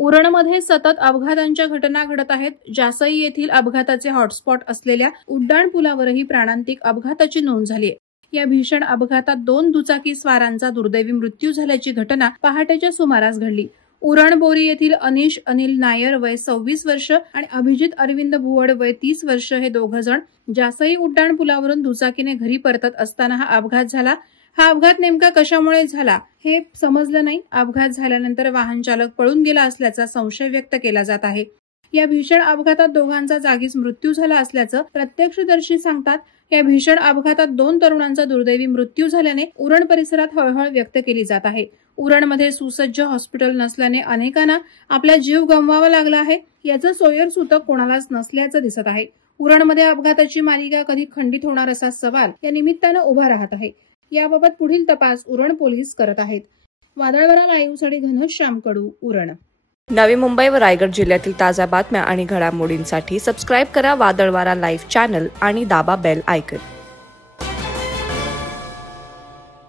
उरणमध्ये सतत अपघातांच्या घटना घडत आहेत। जासई येथील अपघाताचे हॉटस्पॉट असलेल्या उड्डाण पुलावरही प्राणांतिक अपघाताची नोंद झाली आहे। या भीषण अपघातात 2 दुचाकी स्वारांचा दुर्दैवी मृत्यू झाल्याची घटना पहाटेच्या सुमारास घडली। उरण बोरी येथील अनिश अनिल नायर वय 26 वर्ष आणि अभिजित अरविंद भुवड वय 30 वर्ष हे दोघं जण जासई उड्डाण पुलावरून दुचाकीने घरी परतत असताना हा अपघात झाला। हा अपघात नेमका कशामुळे झाला हे समजलं नाही। अपघात झाल्यानंतर वाहन चालक पळून गेला असल्याचा संशय व्यक्त केला जात आहे। या भीषण अपघातात दोघांचा जागीच मृत्यू झाला असल्याचं प्रत्यक्षदर्शी सांगतात। या भीषण अपघातात 2 तरुणांचा दुर्दैवी मृत्यू झाल्याने उरण परिसरात हळहळ व्यक्त केली जात आहे। उरणमध्ये सुसज्ज हॉस्पिटल नसल्याने अनेकांना आपला जीव गमवावा लागला आहे। याचं सोयरसूतक कोणालाच नसल्याचं दिसत आहे। उरणमध्ये अपघाताची मालिका कधी खंडित होणार असा सवाल या निमित्तानं उभा राहत आहे। याबाबत पुढील तपास उरण पोलीस करत आहेत। वादळवारा लाईव्हसाठी घनश्याम कडू, उरण। नवी मुंबई व रायगड जिल्ह्यातील ताज्या बातम्या आणि घडामोडींसाठी सबस्क्राईब करा वादळवारा लाईव्ह चॅनल आणि दाबा बेल आयकॉन।